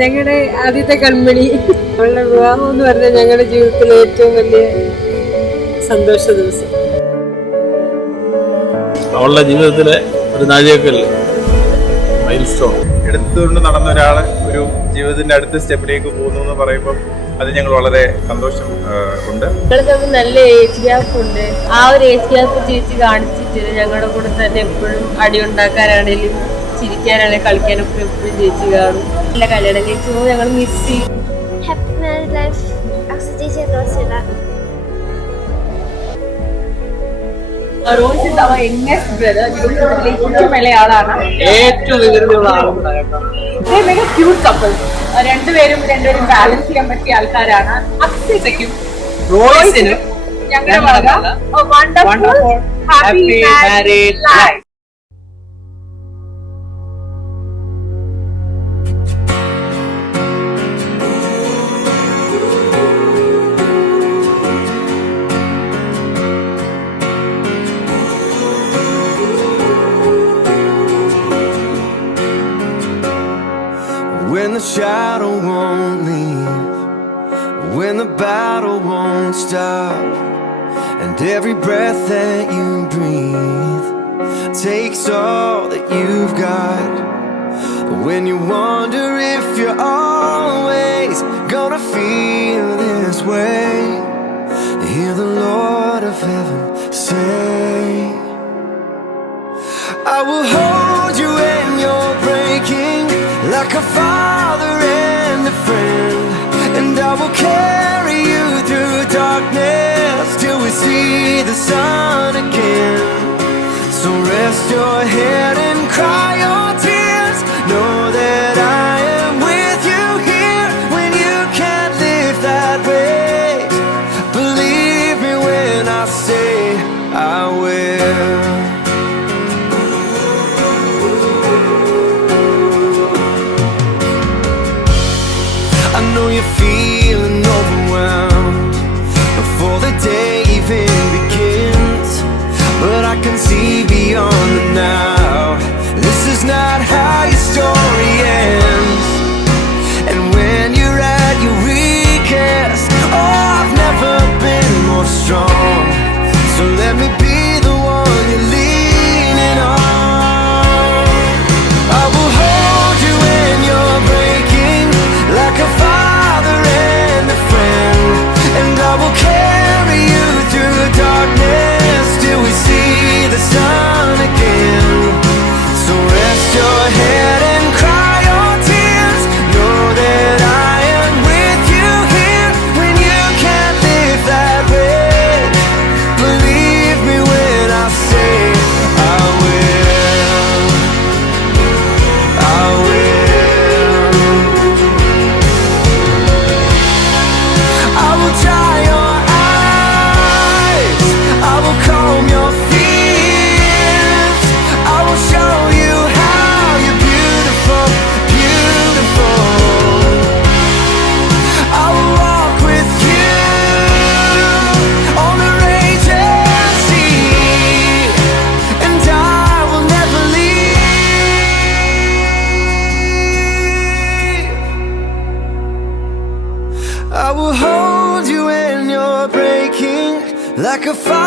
ഞങ്ങളുടെ ആദ്യത്തെ കൺമണി അവളുടെ വിവാഹം എന്ന് പറഞ്ഞാൽ ഞങ്ങളുടെ ജീവിതത്തിലെ ഏറ്റവും വലിയ സന്തോഷ ദിവസം. അവളുടെ ജീവിതത്തിലെ ഒരു നാഴികക്കല്ല്, മൈൽ സ്റ്റോൺ. എടുത്തുകൊണ്ട് നടന്ന ഒരാള് ഒരു ജീവിതത്തിന്റെ അടുത്ത സ്റ്റെപ്പിലേക്ക് പോകുന്നു എന്ന് പറയുമ്പോൾ അത് ഞങ്ങൾ വളരെ സന്തോഷം ഉണ്ട്. നല്ല ഏജ് ഗ്യാപ്പ് ഉണ്ട്. ആ ഒരു ഏജ് ഗ്യാപ്പ് ചേച്ചി കാണിച്ചിട്ട് ഞങ്ങളുടെ കൂടെ തന്നെ എപ്പോഴും അടി ഉണ്ടാക്കാനാണേലും ചിരിക്കാനാണെങ്കിലും കളിക്കാനൊക്കെ എപ്പോഴും ചേച്ചി കാണും. നല്ല കല്യാണം കഴിച്ചു ഞങ്ങൾ മിസ് ചെയ്യും. Happy married life. Aku ചേച്ചി ദോശയില്ല. Rose is our youngest brother. ഏറ്റവും വലിയ ആളാണ്, ഏറ്റവും വികൃതിയുള്ള ആളും ക്യൂട്ട് കപ്പിൾ. രണ്ടുപേരും ബാലൻസ് ചെയ്യാൻ പറ്റിയ ആൾക്കാരാണ്. അക്സയ്ക്കും റോയ്സിനും ഞങ്ങളുടെ wonderful happy married life. When the shadow won't leave, when the battle won't stop, and every breath that you breathe takes all that you've got. When you wonder if you're always gonna feel this way, hear the Lord of heaven say, I will hold you when you're breaking, like a father and a friend, and I will carry you through darkness till we see the sun again. So rest your head and cry your tears, know that I am with you here when you can't live that way. Believe me when I say I will. I know you're feeling overwhelmed before the day even begins, but I can see beyond the now. This is not how your story ends. And when you're at your weakest, oh, I've never been more strong. So let me be the one you're leaning on. I will hold you when you're breaking, like a father and a friend, and I will carry you through darkness till we see the sun again. So rest your head and cry your tears, know that I am with you here when you can't live that way. Believe me when I say I will. I will. I will dry your eyes, I will calm your fears, I will show you how you're beautiful, beautiful. I will walk with you on the raging sea, and I will never leave. I will hold you when you're breaking, like a fire